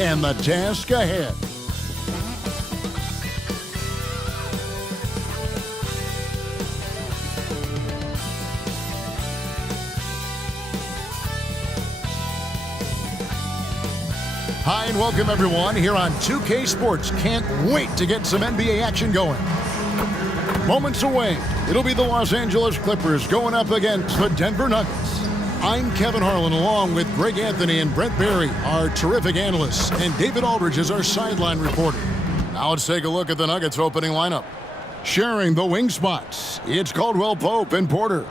and the task ahead. Hi, and welcome everyone here on 2K Sports. Can't wait to get some NBA action going. Moments away, it'll be the Los Angeles Clippers going up against the Denver Nuggets. I'm Kevin Harlan along with Greg Anthony and Brent Barry, our terrific analysts, and David Aldridge is our sideline reporter. Now let's take a look at the Nuggets opening lineup. Sharing the wing spots, it's Caldwell Pope and Porter.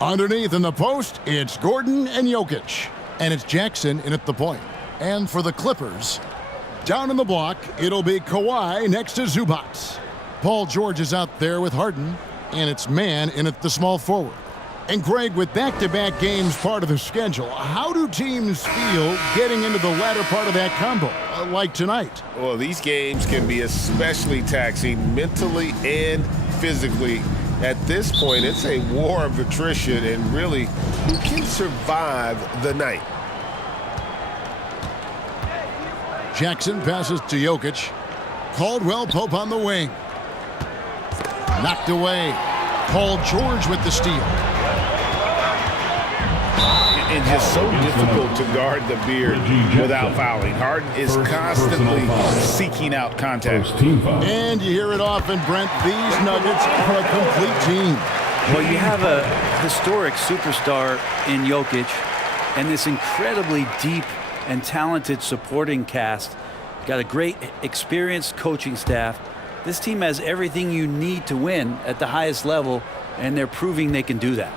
Underneath in the post, it's Gordon and Jokic. And it's Jackson in at the point. And for the Clippers, down in the block, it'll be Kawhi next to Zubac. Paul George is out there with Harden, and it's Mann in at the small forward. And Greg, with back-to-back games part of the schedule, how do teams feel getting into the latter part of that combo, like tonight? Well, these games can be especially taxing mentally and physically. At this point, it's a war of attrition, and really, who can survive the night? Jackson passes to Jokic. Caldwell Pope on the wing. Knocked away. Paul George with the steal. It's just so difficult to guard the beard without fouling. Harden is constantly seeking out contact. And you hear it often, Brent. These Nuggets are a complete team. Well, you have a historic superstar in Jokic and this incredibly deep and talented supporting cast. Got a great experienced coaching staff. This team has everything you need to win at the highest level, and they're proving they can do that.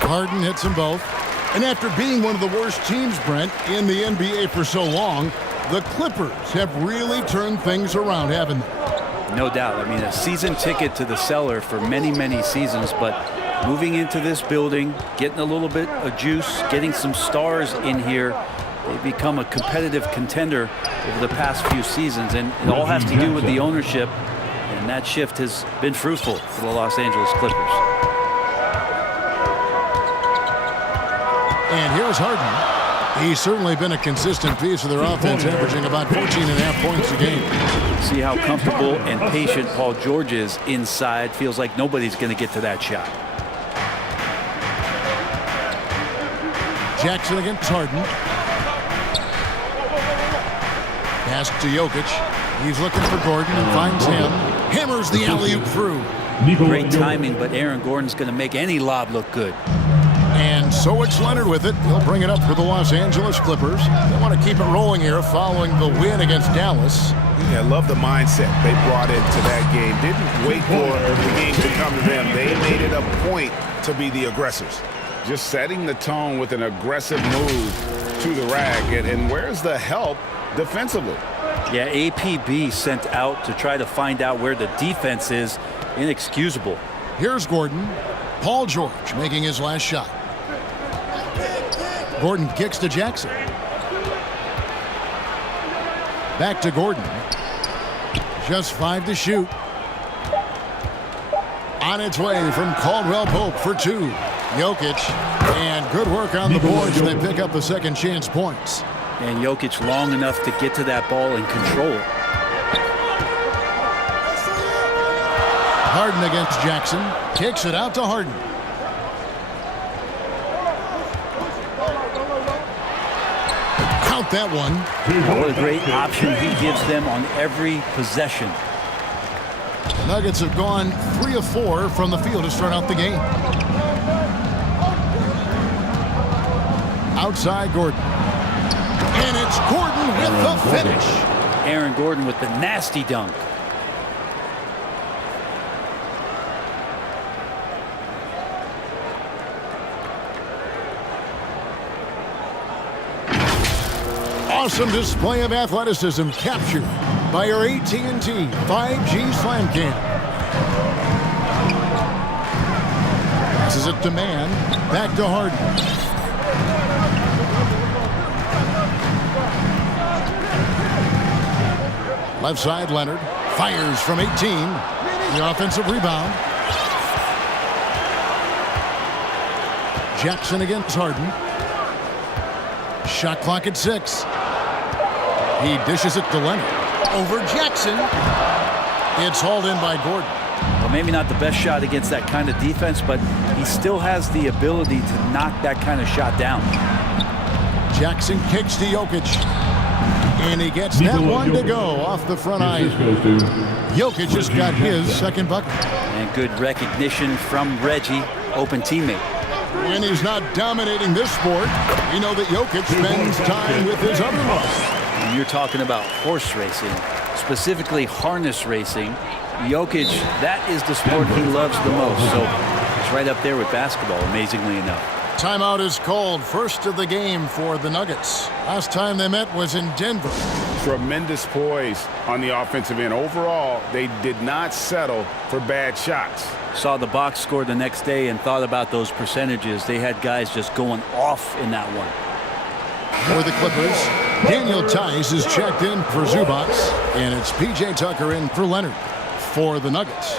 Harden hits them both. And after being one of the worst teams, Brent, in the NBA for so long, the Clippers have really turned things around, haven't they? No doubt. I mean, a season ticket to the cellar for many, many seasons, but moving into this building, getting a little bit of juice, getting some stars in here, they've become a competitive contender over the past few seasons, and it all has to do with the ownership, and that shift has been fruitful for the Los Angeles Clippers. And here's Harden. He's certainly been a consistent piece of their offense, averaging about 14.5 points a game. See how comfortable and patient Paul George is inside. Feels like nobody's going to get to that shot. Jackson against Harden. Pass to Jokic. He's looking for Gordon and finds him. Hammers the alley-oop through. Great timing, but Aaron Gordon's going to make any lob look good. And so it's Leonard with it. He'll bring it up for the Los Angeles Clippers. They want to keep it rolling here following the win against Dallas. Yeah, I love the mindset they brought into that game. Didn't wait for the game to come to them. They made it a point to be the aggressors. Just setting the tone with an aggressive move to the rack. And where's the help defensively? Yeah, APB sent out to try to find out where the defense is. Inexcusable. Here's Gordon. Paul George making his last shot. Gordon kicks to Jackson. Back to Gordon. Just 5 to shoot. On its way from Caldwell Pope for 2. Jokic. And good work on the boards. They pick up the second chance points. And Jokic long enough to get to that ball and control it. Harden against Jackson. Kicks it out to Harden. Count that one. What a great option he gives them on every possession. The Nuggets have gone 3 of 4 from the field to start out the game. Outside Gordon. And it's Gordon with the finish. Aaron Gordon with the nasty dunk. Awesome display of athleticism captured by our AT&T 5G Slam Cam. Passes it to Mann. Back to Harden. Left side, Leonard. Fires from 18. The offensive rebound. Jackson against Harden. Shot clock at 6. He dishes it to Leonard. Over Jackson. It's hauled in by Gordon. Well, maybe not the best shot against that kind of defense, but he still has the ability to knock that kind of shot down. Jackson kicks to Jokic. And he gets that one to go off the front iron. Jokic just got his second bucket. And good recognition from Reggie, open teammate. When he's not dominating this sport, we know that Jokic spends time with his other love. When you're talking about horse racing, specifically harness racing, Jokic, that is the sport he loves the most. So it's right up there with basketball, amazingly enough. Timeout is called. First of the game for the Nuggets. Last time they met was in Denver. Tremendous poise on the offensive end. Overall, they did not settle for bad shots. Saw the box score the next day and thought about those percentages. They had guys just going off in that one. For the Clippers, Daniel Tice is checked in for Zubac, and it's P.J. Tucker in for Leonard. For the Nuggets.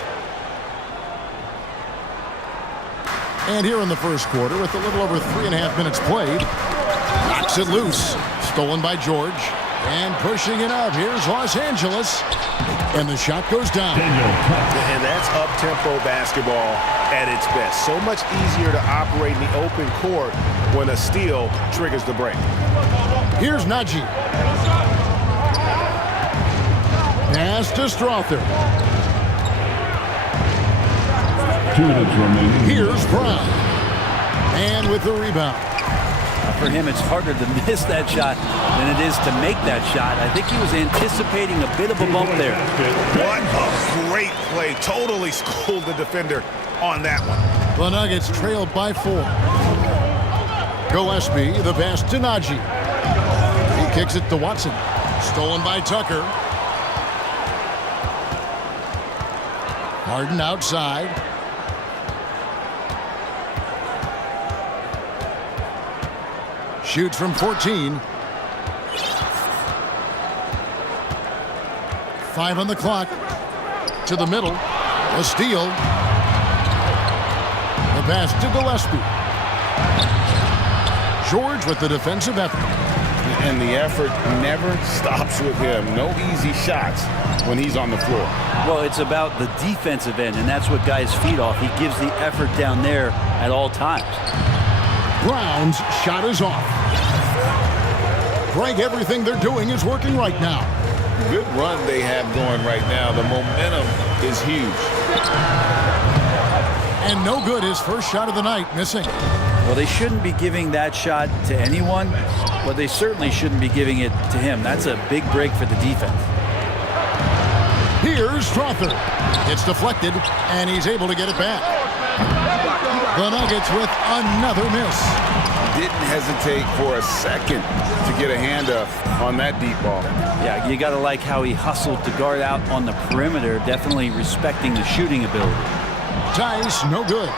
And here in the first quarter, with a little over 3.5 minutes played, knocks it loose. Stolen by George. And pushing it up. Here's Los Angeles. And the shot goes down. And that's up-tempo basketball at its best. So much easier to operate in the open court when a steal triggers the break. Here's Najee. Pass to Strother. 2 minutes remaining. Here's Brown. And with the rebound. For him, it's harder to miss that shot than it is to make that shot. I think he was anticipating a bit of a bump there. What a great play. Totally schooled the defender on that one. The Nuggets trailed by 4. Gillespie, the pass to Najee. He kicks it to Watson. Stolen by Tucker. Harden outside. Shoots from 14. 5 on the clock. To the middle. A steal. The pass to Gillespie. George with the defensive effort. And the effort never stops with him. No easy shots when he's on the floor. Well, it's about the defensive end, and that's what guys feed off. He gives the effort down there at all times. Brown's shot is off. Greg, everything they're doing is working right now. Good run they have going right now. The momentum is huge. And no good, his first shot of the night, missing. Well, they shouldn't be giving that shot to anyone, but they certainly shouldn't be giving it to him. That's a big break for the defense. Here's Strother. It's deflected, and he's able to get it back. The Nuggets with another miss. Didn't hesitate for a second to get a hand up on that deep ball. Yeah, you got to like how he hustled to guard out on the perimeter, definitely respecting the shooting ability. Tice, no good.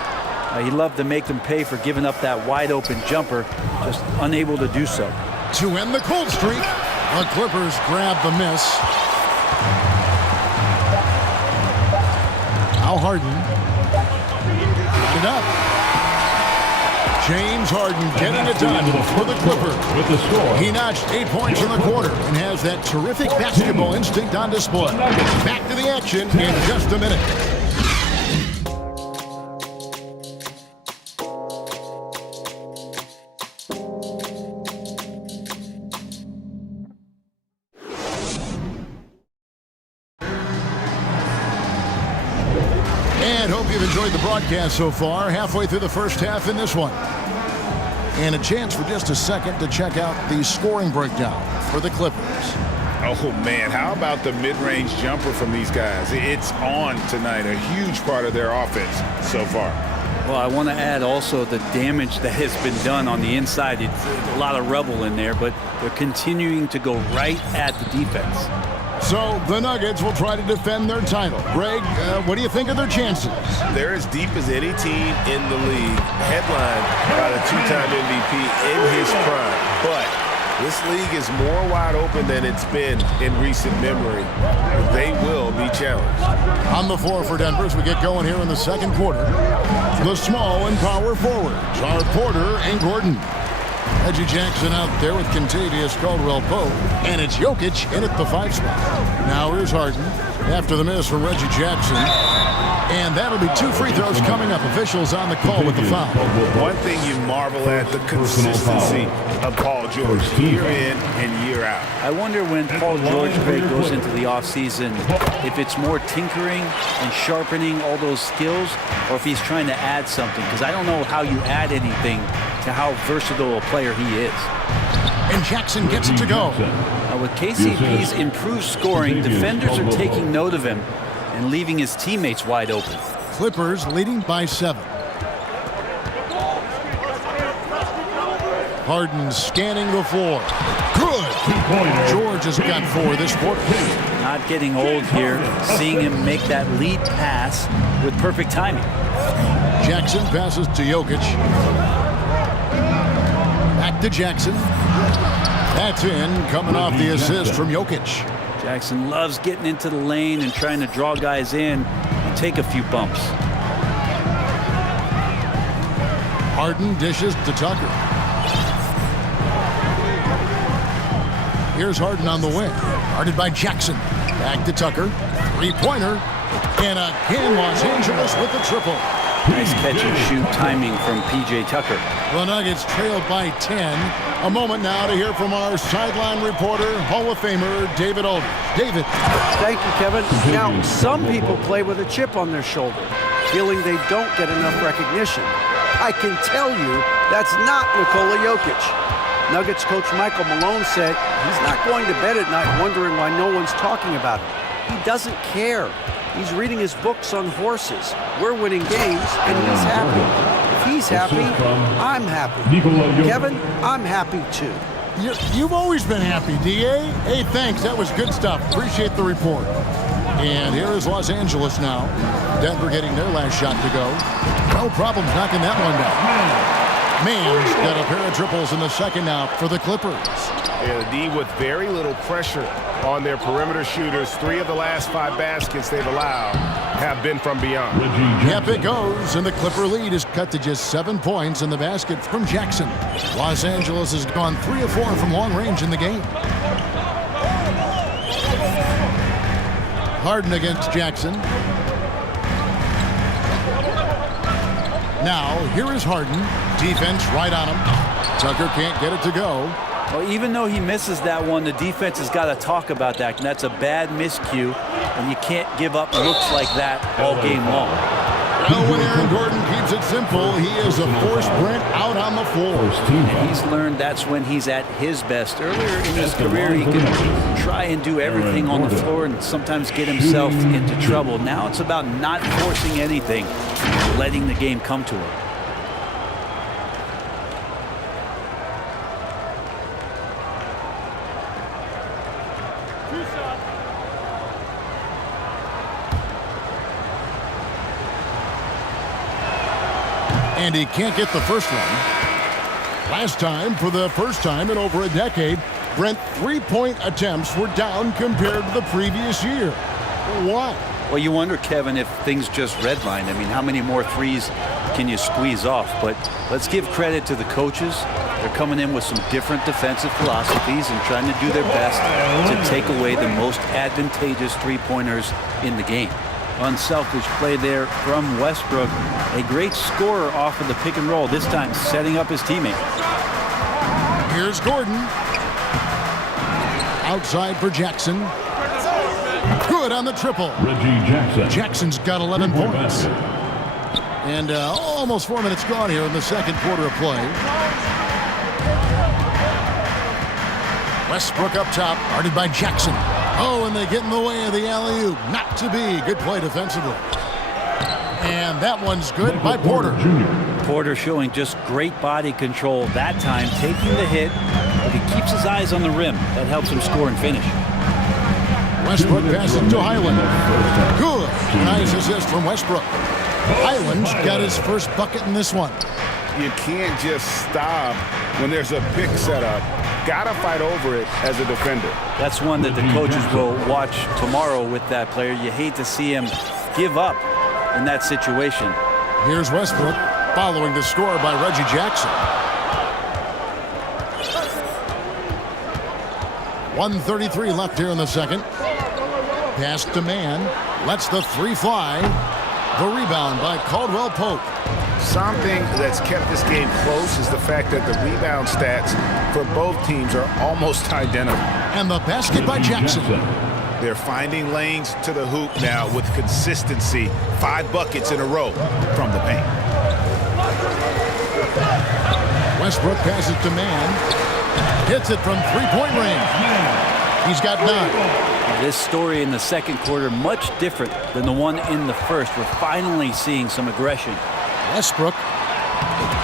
He loved to make them pay for giving up that wide-open jumper, just unable to do so. To end the cold streak, the Clippers grab the miss. Now Harden. Got it up. James Harden getting it done for the Clippers. With the score. He notched 8 points in the quarter and has that terrific basketball instinct on display. Back to the action in just a minute. And hope you've enjoyed the broadcast so far. Halfway through the first half in this one. And a chance for just a second to check out the scoring breakdown for the Clippers. Oh, man, how about the mid-range jumper from these guys? It's on tonight, a huge part of their offense so far. Well, I want to add also the damage that has been done on the inside. It's a lot of rubble in there, but they're continuing to go right at the defense. So the Nuggets will try to defend their title. Greg, what do you think of their chances? They're as deep as any team in the league, headlined by the 2-time MVP in his prime. But this league is more wide open than it's been in recent memory. They will be challenged. On the floor for Denver as we get going here in the second quarter. The small and power forwards are Porter and Gordon. Reggie Jackson out there with Kentavious Caldwell-Pope. And it's Jokic in at the 5 spot. Now here's Harden after the miss from Reggie Jackson. And that'll be 2 free throws coming up. Officials on the call with the foul. One thing you marvel at, the consistency of Paul George year in and year out. I wonder when Paul George, Craig, goes into the offseason, if it's more tinkering and sharpening all those skills, or if he's trying to add something. Because I don't know how you add anything to how versatile a player he is. And Jackson gets it to go. Now with KCP's improved scoring, defenders are taking note of him and leaving his teammates wide open. Clippers leading by 7. Harden scanning the floor. Good. George has got 4 this quarter. Not getting old here, seeing him make that lead pass with perfect timing. Jackson passes to Jokic. Back to Jackson. That's in, coming off the assist from Jokic. Jackson loves getting into the lane and trying to draw guys in and take a few bumps. Harden dishes to Tucker. Here's Harden on the wing. Guarded by Jackson. Back to Tucker. 3-pointer. And again, Los Angeles with the triple. Nice catch and shoot timing from P.J. Tucker. The Nuggets trailed by 10. A moment now to hear from our sideline reporter, Hall of Famer David Aldridge. David. Thank you, Kevin. Now, some people play with a chip on their shoulder, feeling they don't get enough recognition. I can tell you that's not Nikola Jokic. Nuggets coach Michael Malone said he's not going to bed at night wondering why no one's talking about him. He doesn't care. He's reading his books on horses. We're winning games, and he's happy. If he's happy, I'm happy. Kevin, I'm happy too. You've always been happy, D.A. Hey, thanks. That was good stuff. Appreciate the report. And here is Los Angeles now. Denver getting their last shot to go. No problems knocking that one down. Mann's got a pair of triples in the second now for the Clippers. Yeah, the D with very little pressure on their perimeter shooters. 3 of the last 5 baskets they've allowed have been from beyond. Yep, it goes, and the Clipper lead is cut to just 7 points in the basket from Jackson. Los Angeles has gone 3 of 4 from long range in the game. Harden against Jackson. Now, here is Harden. Defense right on him. Tucker can't get it to go. Well, even though he misses that one, the defense has got to talk about that. And that's a bad miscue, and you can't give up looks like that all game long. Well, when Aaron Gordon keeps it simple, he is a force sprint out on the floor. And he's learned that's when he's at his best. Earlier in his career, he could try and do everything on the floor and sometimes get himself into trouble. Now it's about not forcing anything, letting the game come to him. And he can't get the first one. Last time, for the first time in over a decade, Brent, 3-point attempts were down compared to the previous year. Why? Well, you wonder, Kevin, if things just redlined. I mean, how many more threes can you squeeze off? But let's give credit to the coaches. They're coming in with some different defensive philosophies and trying to do their best to take away the most advantageous three-pointers in the game. Unselfish play there from Westbrook. A great scorer off of the pick and roll, this time setting up his teammate. Here's Gordon. Outside for Jackson. Good on the triple. Reggie Jackson. Jackson's got 11 points. And almost 4 minutes gone here in the second quarter of play. Westbrook up top, guarded by Jackson. Oh, and they get in the way of the alley-oop. Not to be. Good play defensively. And that one's good by Porter. Porter showing just great body control that time, taking the hit, but he keeps his eyes on the rim. That helps him score and finish. Westbrook passes to Highland. Good. Nice assist from Westbrook. Highland's got his first bucket in this one. You can't just stop when there's a pick set up. Gotta fight over it as a defender. That's one that the coaches will watch tomorrow with that player. You hate to see him give up in that situation. Here's Westbrook following the score by Reggie Jackson. 1:33 left here in the second. Pass to Mann. Lets the three fly. The rebound by Caldwell Pope. Something that's kept this game close is the fact that the rebound stats for both teams are almost identical. And the basket by Jackson. They're finding lanes to the hoop now with consistency. 5 buckets in a row from the paint. Westbrook passes to Mann. Hits it from three-point range. He's got 9. This story in the second quarter much different than the one in the first. We're finally seeing some aggression. Westbrook.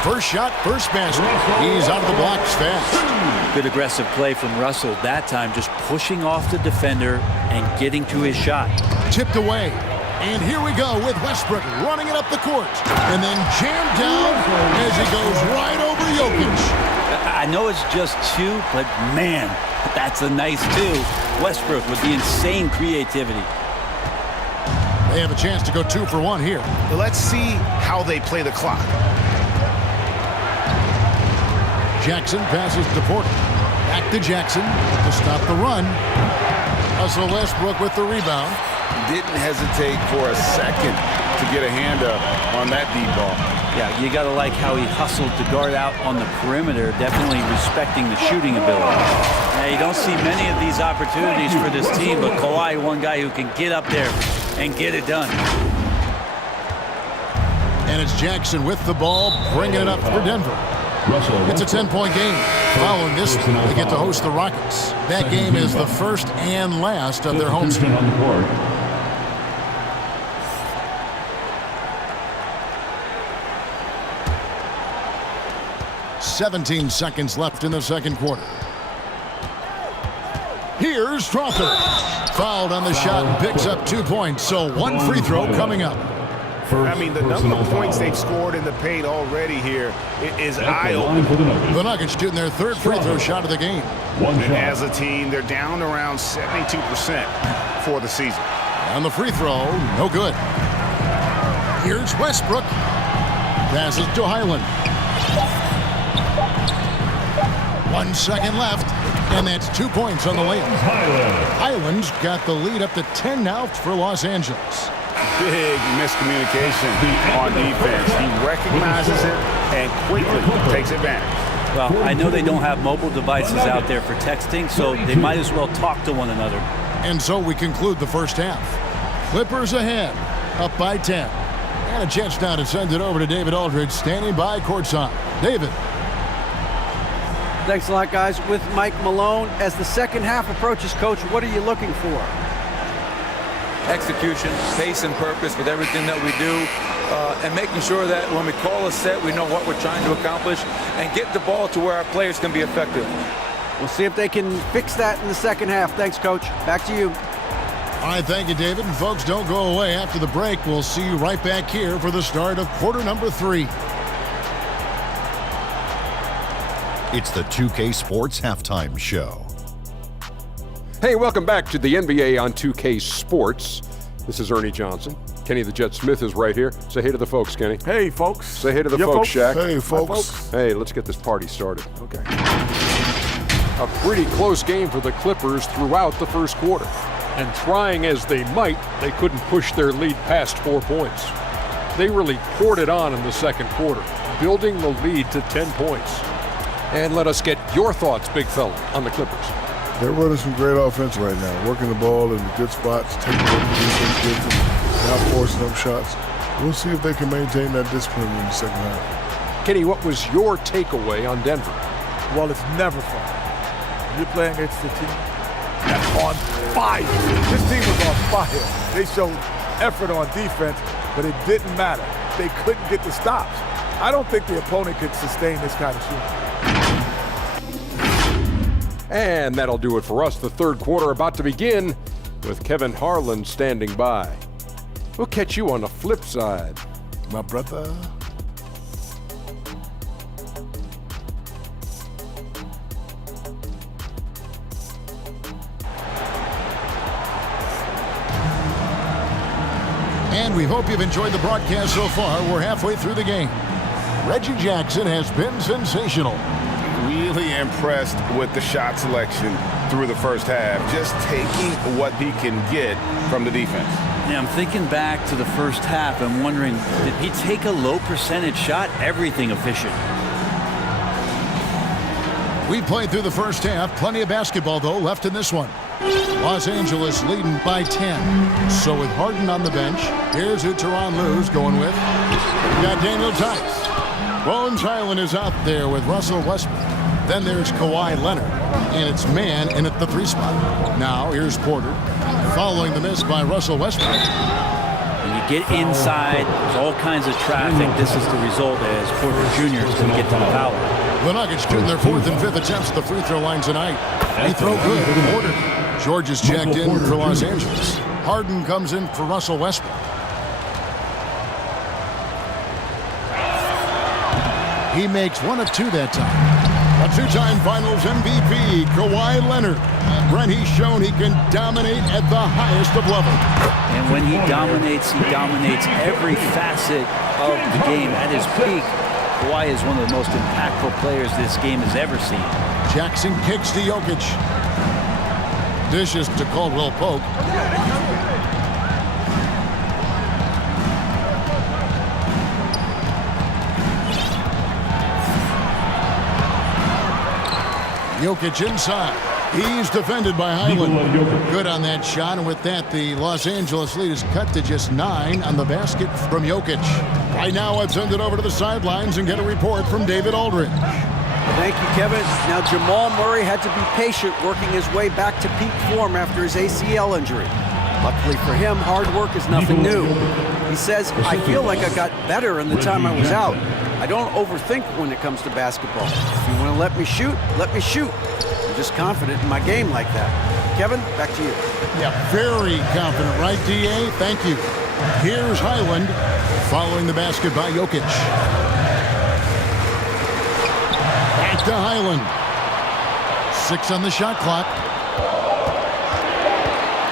First shot, first basket. He's out of the blocks fast. Good aggressive play from Russell that time, just pushing off the defender and getting to his shot. Tipped away. And here we go with Westbrook running it up the court. And then jammed down as he goes right over Jokic. I know it's just 2, but man, that's a nice 2. Westbrook with the insane creativity. They have a chance to go 2 for 1 here. Let's see how they play the clock. Jackson passes to Porter. Back to Jackson to stop the run. Russell Westbrook with the rebound. Didn't hesitate for a second to get a hand up on that deep ball. Yeah, you got to like how he hustled to guard out on the perimeter, definitely respecting the shooting ability. Now, you don't see many of these opportunities for this team, but Kawhi, one guy who can get up there and get it done. And it's Jackson with the ball, bringing it up for Denver. It's a 10-point game. Following this, they get to host the Rockets. That game is the first and last of their homestand. 17 seconds left in the second quarter. Here's Strawther. Fouled on the shot and picks up 2 points. So 1 free throw coming up. I mean, the number of points they've scored in the paint already here is eye-opening. The Nuggets shooting their 3rd free throw shot of the game. And as a team, they're down around 72% for the season. And the free throw, no good. Here's Westbrook. Passes to Highland. 1 second left, and that's 2 points on the layup. Highland's got the lead up to 10 now for Los Angeles. Big miscommunication on defense. He recognizes it and quickly takes advantage. Well, I know they don't have mobile devices out there for texting, so they might as well talk to one another. And so we conclude the first half. Clippers ahead, up by 10. And a chance now to send it over to David Aldridge, standing by courtside. David. Thanks a lot, guys. With Mike Malone, as the second half approaches, Coach, what are you looking for? Execution, pace and purpose with everything that we do, and making sure that when we call a set, we know what we're trying to accomplish and get the ball to where our players can be effective. We'll see if they can fix that in the second half. Thanks, Coach. Back to you. All right, thank you, David. And folks, don't go away. After the break, we'll see you right back here for the start of quarter number 3. It's the 2K Sports Halftime Show. Hey, welcome back to the NBA on 2K Sports. This is Ernie Johnson. Kenny the Jet Smith is right here. Say hey to the folks, Kenny. Hey, folks. Say hey to the folks, Shaq. Hey, folks. Hey, let's get this party started. Okay. A pretty close game for the Clippers throughout the first quarter. And trying as they might, they couldn't push their lead past 4 points. They really poured it on in the second quarter, building the lead to 10 points. And let us get your thoughts, big fella, on the Clippers. They're running some great offense right now, working the ball in the good spots, taking what the defense gives them, not forcing up shots. We'll see if they can maintain that discipline in the second half. Kenny, what was your takeaway on Denver? Well, it's never fun. You're playing against a team that's on fire. This team was on fire. They showed effort on defense, but it didn't matter. They couldn't get the stops. I don't think the opponent could sustain this kind of shooting. And that'll do it for us. The third quarter about to begin with Kevin Harlan standing by. We'll catch you on the flip side, My brother. And we hope you've enjoyed the broadcast so far. We're halfway through the game. Reggie Jackson has been sensational. We really impressed with the shot selection through the first half, just taking what he can get from the defense. Yeah, I'm thinking back to the first half. I'm wondering, did he take a low percentage shot? Everything efficient. We played through the first half. Plenty of basketball, though, left in this one. Los Angeles leading by 10. So with Harden on the bench, here's who Tyronn Lue's going with. We got Daniel Tice. Bones Hyland is out there with Russell Westbrook. Then there's Kawhi Leonard. And it's man in at the 3 spot. Now here's Porter. Following the miss by Russell Westbrook. When you get inside, there's all kinds of traffic. This is the result as Porter Jr. is going to get to the foul. The Nuggets shooting their 4th and 5th attempts at the free throw line tonight. They throw good. Porter. George is checked in for Los Angeles. Harden comes in for Russell Westbrook. He makes 1 of 2 that time. A 2-time Finals MVP, Kawhi Leonard. Brent, he's shown he can dominate at the highest of level. And when he dominates every facet of the game at his peak. Kawhi is one of the most impactful players this game has ever seen. Jackson kicks to Jokic. Dishes to Caldwell Pope. Jokic inside. He's defended by Hyland. Good on that shot, and with that, the Los Angeles lead is cut to just 9 on the basket from Jokic. Right now, let's send it over to the sidelines and get a report from David Aldridge. Thank you, Kevin. Now, Jamal Murray had to be patient working his way back to peak form after his ACL injury. Luckily for him, hard work is nothing new. He says, I feel like I got better in the time I was out. I don't overthink when it comes to basketball. If you want to let me shoot, let me shoot. I'm just confident in my game like that. Kevin, back to you. Yeah, very confident, right, D.A.? Thank you. Here's Hyland following the basket by Jokic. Back to Hyland. 6 on the shot clock.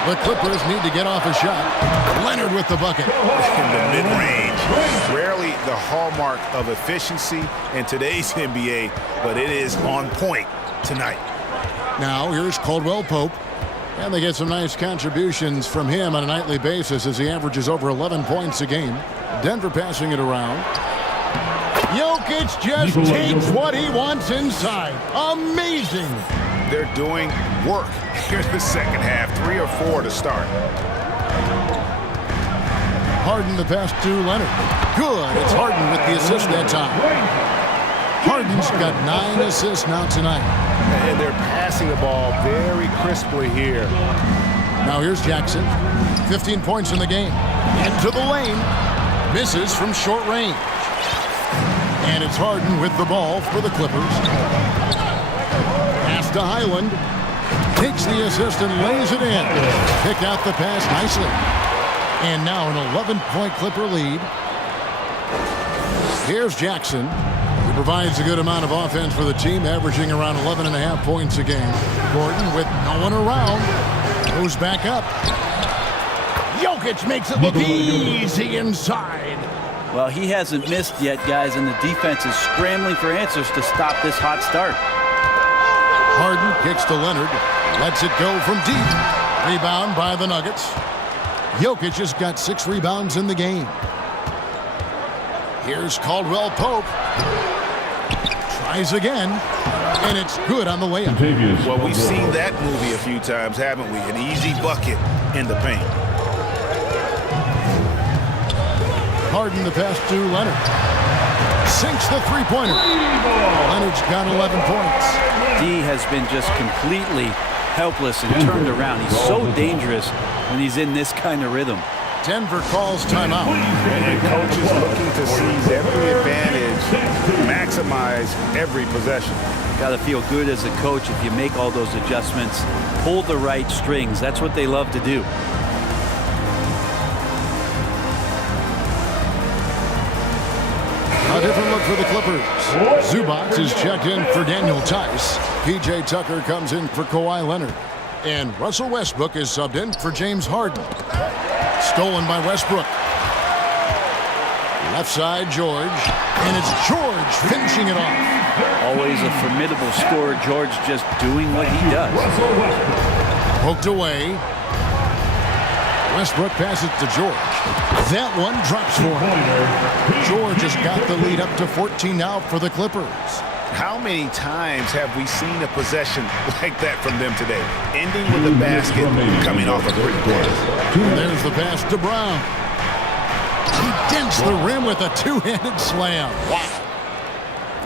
The Clippers need to get off a shot. Leonard with the bucket. In the mid-range. Rarely the hallmark of efficiency in today's NBA, but it is on point tonight. Now here's Caldwell Pope. And they get some nice contributions from him on a nightly basis as he averages over 11 points a game. Denver passing it around. Jokic just takes what he wants inside. Amazing. They're doing work here in the second half. 3 or 4 to start. Harden the pass to Leonard. Good. It's Harden with the assist that time. Harden's got 9 assists now tonight. And they're passing the ball very crisply here. Now here's Jackson. 15 points in the game. Into the lane. Misses from short range. And it's Harden with the ball for the Clippers. Pass to Hyland. Takes the assist and lays it in. Pick out the pass nicely. And now an 11-point Clipper lead. Here's Jackson. He provides a good amount of offense for the team, averaging around 11.5 points a game. Gordon with no one around. Goes back up. Jokic makes it look easy inside. Well, he hasn't missed yet, guys, and the defense is scrambling for answers to stop this hot start. Harden kicks to Leonard. Lets it go from deep. Rebound by the Nuggets. Jokic has got 6 rebounds in the game. Here's Caldwell Pope. Tries again. And it's good on the layup. Well, we've seen that movie a few times, haven't we? An easy bucket in the paint. Harden the pass to Leonard. Sinks the three-pointer. Leonard's got 11 points. D has been just completely helpless and turned around. He's so dangerous when he's in this kind of rhythm. Denver calls timeout. And coaches looking to seize every advantage, maximize every possession. Got to feel good as a coach if you make all those adjustments, pull the right strings. That's what they love to do. A different look for the Clippers. Zubac is checked in for Daniel Tice. P.J. Tucker comes in for Kawhi Leonard. And Russell Westbrook is subbed in for James Harden. Stolen by Westbrook. Left side, George. And it's George finishing it off. Always a formidable scorer. George just doing what he does. Poked away. Westbrook passes to George. That one drops for him. George has got the lead up to 14 now for the Clippers. How many times have we seen a possession like that from them today? Ending with a basket, coming off a quick pass. And there's the pass to Brown. He dents the rim with a two-handed slam. Wow.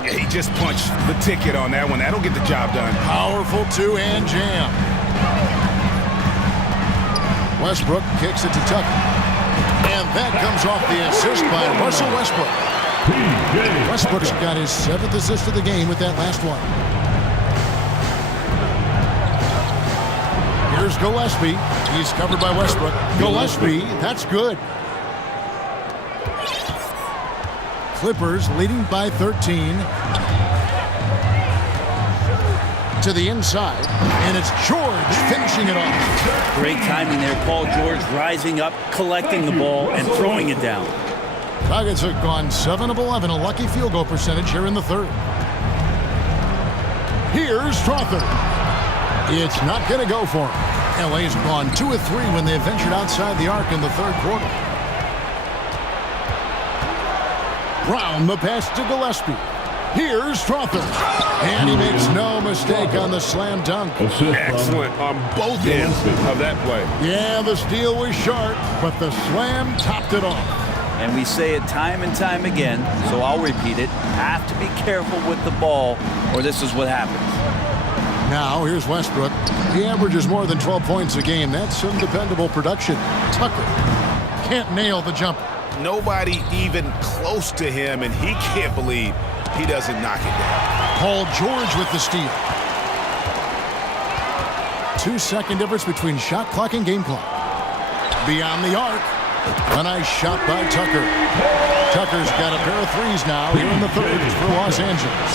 Yeah, he just punched the ticket on that one. That'll get the job done. Powerful two-hand jam. Westbrook kicks it to Tucker. And that comes off the assist by Russell Westbrook. Westbrook's got his 7th assist of the game with that last one. Here's Gillespie. He's covered by Westbrook. Gillespie, that's good. Clippers leading by 13. To the inside, and it's George finishing it off. Great timing there. Paul George rising up, collecting the ball, and throwing it down. Nuggets have gone 7 of 11, a lucky field goal percentage here in the third. Here's Strawther. It's not going to go for him. LA's gone 2 of 3 when they ventured outside the arc in the third quarter. Brown, the pass to Gillespie. Here's Strawther. And he makes no mistake on the slam dunk. Excellent on both ends of that play. Yeah, the steal was sharp, but the slam topped it off. And we say it time and time again, so I'll repeat it. Have to be careful with the ball, or this is what happens. Now, here's Westbrook. He averages more than 12 points a game. That's some dependable production. Tucker can't nail the jumper. Nobody even close to him, and he can't believe he doesn't knock it down. Paul George with the steal. 2-second difference between shot clock and game clock. Beyond the arc. A nice shot by Tucker. Tucker's got a pair of threes now here in the third for Los Angeles.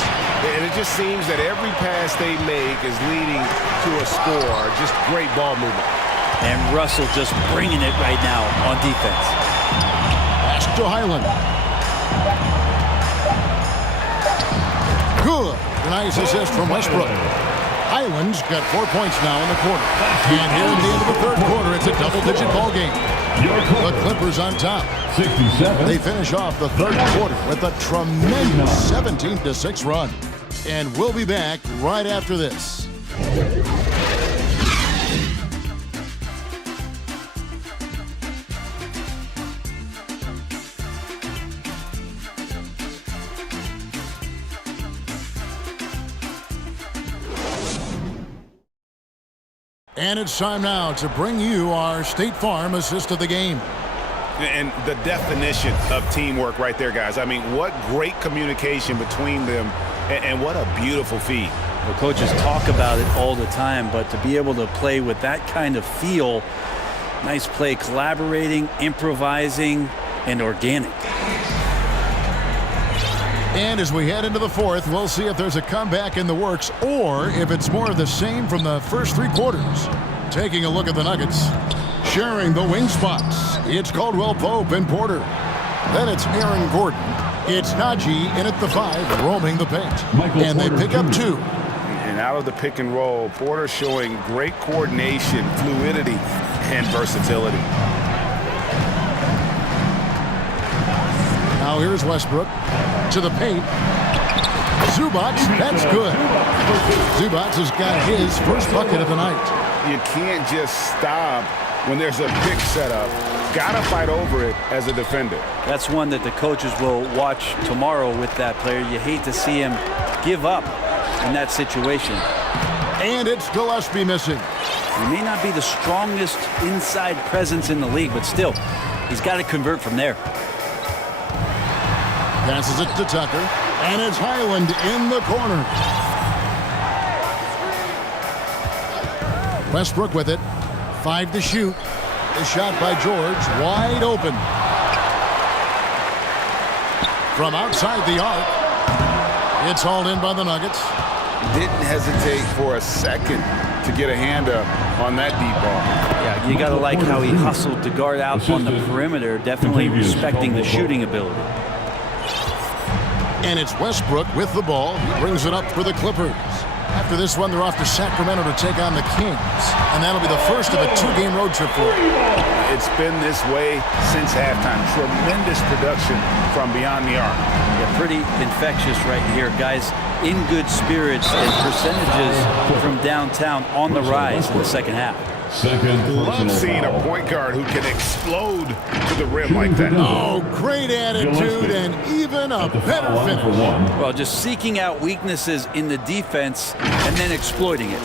And it just seems that every pass they make is leading to a score. Just great ball movement. And Russell just bringing it right now on defense. Pass to Highland. Good. Nice assist from Westbrook. Highland's got 4 points now in the quarter. And here at the end of the third quarter, it's a double-digit ball game. The Clippers on top. 67. They finish off the third quarter with a tremendous 17-6 run. And we'll be back right after this. And it's time now to bring you our State Farm assist of the game. And the definition of teamwork right there, guys. I mean, what great communication between them, and what a beautiful feed. The coaches talk about it all the time, but to be able to play with that kind of feel, nice play, collaborating, improvising, and organic. And as we head into the fourth, we'll see if there's a comeback in the works or if it's more of the same from the first 3 quarters. Taking a look at the Nuggets. Sharing the wing spots, it's Caldwell Pope and Porter. Then it's Aaron Gordon. It's Najee in at the 5, roaming the paint. And they pick up 2. And out of the pick and roll, Porter showing great coordination, fluidity, and versatility. Now here's Westbrook to the paint. Zubac, that's good. Zubac has got his first bucket of the night. You can't just stop when there's a pick set up. Gotta fight over it as a defender. That's one that the coaches will watch tomorrow with that player. You hate to see him give up in that situation. And it's Gillespie missing. He may not be the strongest inside presence in the league, but still, he's got to convert from there. Passes it to Tucker, and it's Highland in the corner. Westbrook with it. 5 to shoot. The shot by George, wide open. From outside the arc. It's hauled in by the Nuggets. Didn't hesitate for a second to get a hand up on that deep ball. Yeah, you got to like how he hustled to guard out on the perimeter, definitely respecting the shooting ability. And it's Westbrook with the ball. He brings it up for the Clippers. After this one, they're off to Sacramento to take on the Kings. And that'll be the first of a 2-game road trip for them. It's been this way since halftime. Tremendous production from beyond the arc. Yeah, pretty infectious right here. Guys in good spirits and percentages from downtown on the rise in the second half. Love seeing a point guard who can explode to the rim like that. Oh, great attitude and even a better finish. Well, just seeking out weaknesses in the defense and then exploiting it.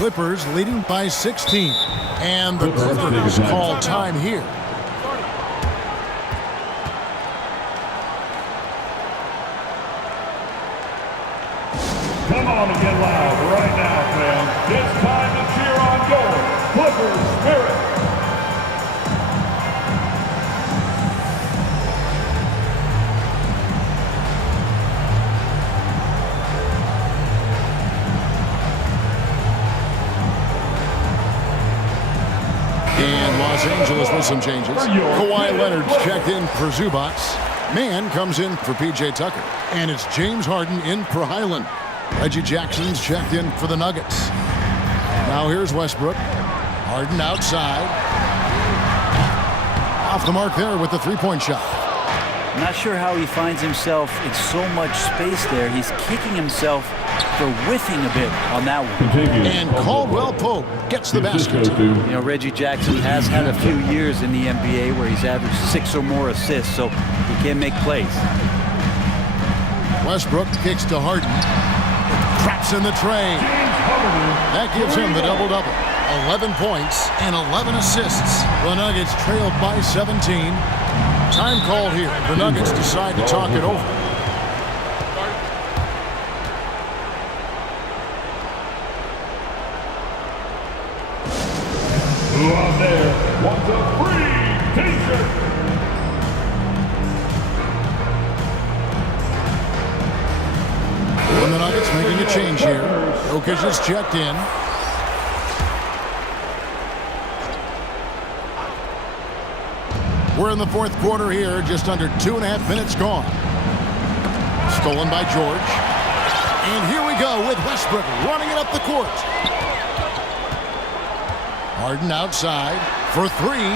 Clippers leading by 16. And the Clippers call time here. Come on and get loud right now, fans. It's time to cheer on goal. Clippers Spirit. And Los Angeles with some changes. Kawhi Leonard's checked in for Zubac. Mann comes in for P.J. Tucker. And it's James Harden in for Highland. Reggie Jackson's checked in for the Nuggets. Now here's Westbrook. Harden outside. Off the mark there with the three-point shot. I'm not sure how he finds himself in so much space there. He's kicking himself for whiffing a bit on that one. And Caldwell Pope gets the basket. You know, Reggie Jackson has had a few years in the NBA where he's averaged 6 or more assists, so he can make plays. Westbrook kicks to Harden. Traps in the tray. That gives him the double-double. 11 points and 11 assists. The Nuggets trailed by 17. Time called here. The Nuggets decide to talk it over. Who out there wants a free t-shirt? And the Nuggets making a change here. Jokic is checked in. We're in the fourth quarter here, just under 2.5 minutes gone. Stolen by George. And here we go with Westbrook running it up the court. Harden outside for three.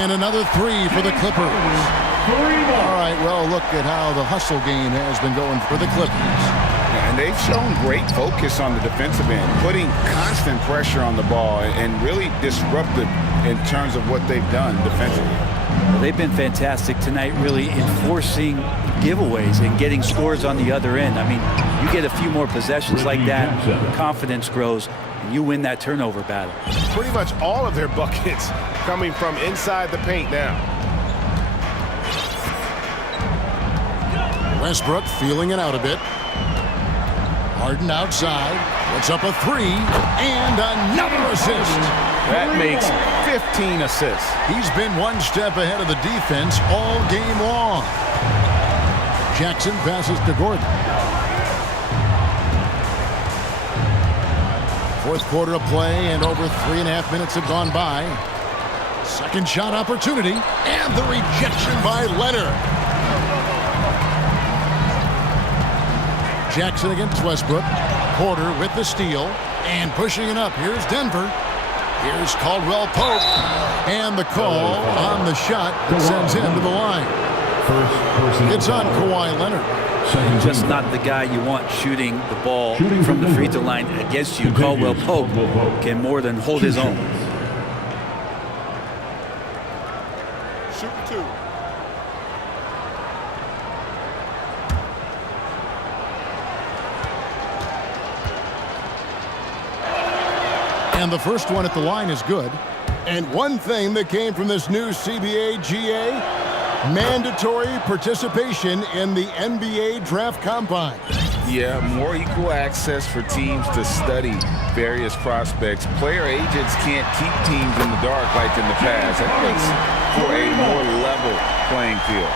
And another three for the Clippers. All right, well, look at how the hustle game has been going for the Clippers. And they've shown great focus on the defensive end, putting constant pressure on the ball and really disruptive in terms of what they've done defensively. They've been fantastic tonight, really enforcing giveaways and getting scores on the other end. I mean, you get a few more possessions like that, confidence grows, and you win that turnover battle. Pretty much all of their buckets coming from inside the paint now. Westbrook feeling it out a bit. Harden outside, puts up a three, and another assist. That makes 15 assists. He's been one step ahead of the defense all game long. Jackson passes to Gordon. Fourth quarter of play, and over 3.5 minutes have gone by. Second shot opportunity, and the rejection by Leonard. Jackson against Westbrook. Porter with the steal and pushing it up. Here's Denver. Here's Caldwell Pope. And the call on the shot that sends him to the line. It's on Kawhi Leonard. Just not the guy you want shooting the ball from the free throw line against you. Caldwell Pope can more than hold his own. Shoot two. And the first one at the line is good. And one thing that came from this new CBA GA, mandatory participation in the NBA Draft Combine. Yeah, more equal access for teams to study various prospects. Player agents can't keep teams in the dark like in the past. That makes for a more level playing field.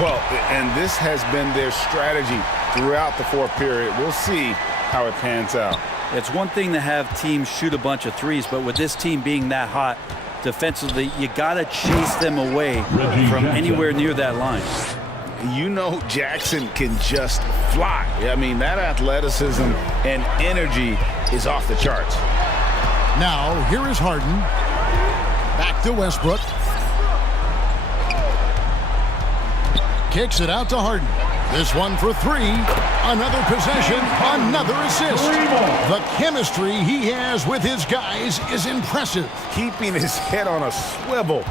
Well, and this has been their strategy throughout the fourth period. We'll see how it pans out. It's one thing to have teams shoot a bunch of threes, but with this team being that hot defensively, you got to chase them away from anywhere near that line. You know Jackson can just fly. I mean, that athleticism and energy is off the charts. Now, here is Harden. Back to Westbrook. Kicks it out to Harden. This one for three. Another possession, another assist. The chemistry he has with his guys is impressive. Keeping his head on a swivel,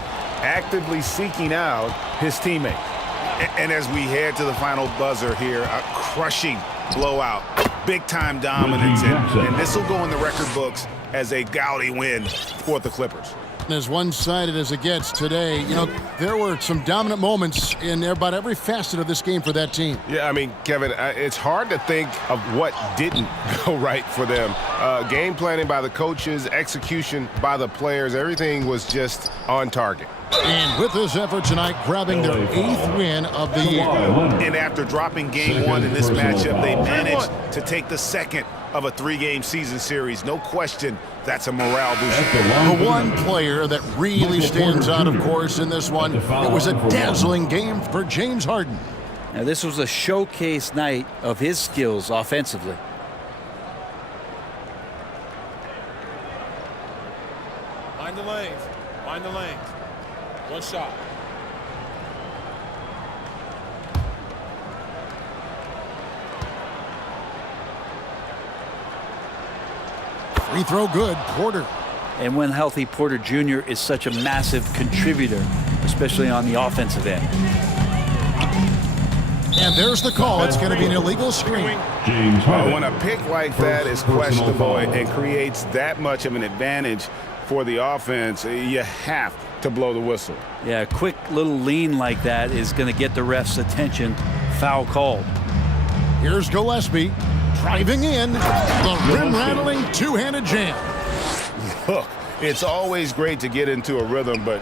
actively seeking out his teammate. And as we head to the final buzzer here, a crushing blowout, big-time dominance, and this will go in the record books as a gaudy win for the Clippers. As one-sided as it gets today, you know, there were some dominant moments in about every facet of this game for that team. Yeah, I mean, Kevin, it's hard to think of what didn't go right for them. Game planning by the coaches, execution by the players, everything was just on target. And with this effort tonight, grabbing their 8th win of the year. And after dropping game 1 in this matchup, they managed to take the second of a 3-game season series. No question, that's a morale booster. The one player that really stands out, of course, in this one, it was a dazzling game for James Harden. Now, this was a showcase night of his skills offensively. Find the lanes. Find the lanes. One shot. Free throw good, Porter. And when healthy, Porter Jr. is such a massive contributor, especially on the offensive end. And there's the call. It's going to be an illegal screen. When a pick like that is questionable and creates that much of an advantage for the offense, you have to blow the whistle. Yeah, a quick little lean like that is going to get the ref's attention. Foul called. Here's Gillespie driving in. The rim-rattling two-handed jam. Look, it's always great to get into a rhythm, but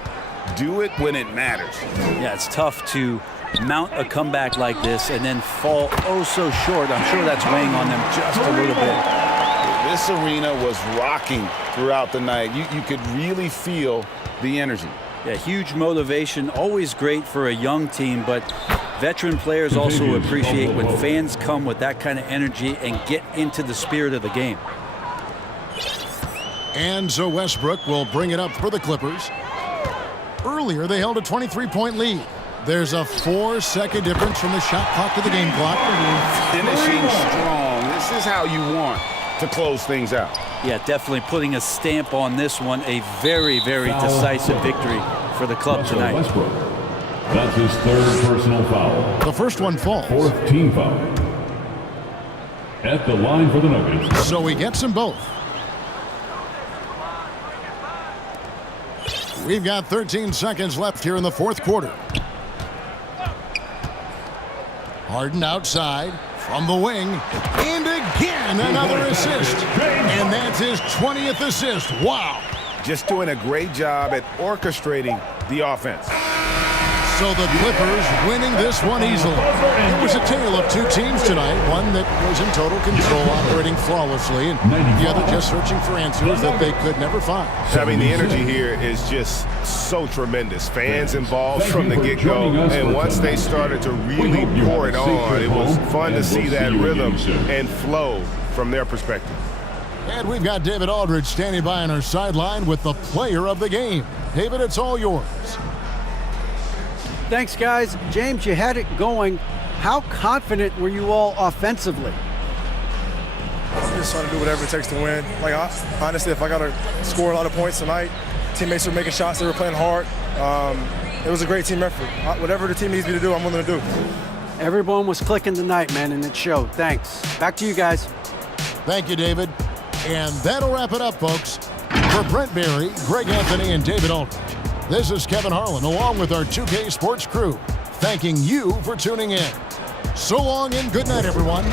do it when it matters. Yeah, it's tough to mount a comeback like this and then fall oh so short. I'm sure that's weighing on them just a little bit. This arena was rocking throughout the night. You could really feel the energy. Yeah, huge motivation, always great for a young team, but veteran players also appreciate when fans come with that kind of energy and get into the spirit of the game. And so Westbrook will bring it up for the Clippers. Earlier, they held a 23-point lead. There's a 4-second difference from the shot clock to the game clock. Finishing strong. This is how you want to close things out. Yeah, definitely putting a stamp on this one. A very, very decisive victory for the club tonight. Westbrook. That's his 3rd personal foul. The first one falls. 4th team foul. At the line for the Nuggets. So he gets them both. We've got 13 seconds left here in the 4th quarter. Harden outside from the wing. And again, another assist. And that's his 20th assist. Wow. Just doing a great job at orchestrating the offense. So the Clippers winning this one easily. It was a tale of two teams tonight. One that was in total control, operating flawlessly, and the other just searching for answers that they could never find. I mean, the energy here is just so tremendous. Fans involved from the get-go, and once they started to really pour it on, it was fun to see that rhythm and flow from their perspective. And we've got David Aldridge standing by on our sideline with the player of the game. David, it's all yours. Thanks, guys. James, you had it going. How confident were you all offensively? Just trying to do whatever it takes to win. Like, honestly, if I got to score a lot of points tonight, teammates were making shots. They were playing hard. It was a great team effort. Whatever the team needs me to do, I'm willing to do. Everyone was clicking tonight, man, and it showed. Thanks. Back to you guys. Thank you, David. And that'll wrap it up, folks. For Brent Barry, Greg Anthony, and David Aldridge, this is Kevin Harlan, along with our 2K Sports crew, thanking you for tuning in. So long and good night, everyone.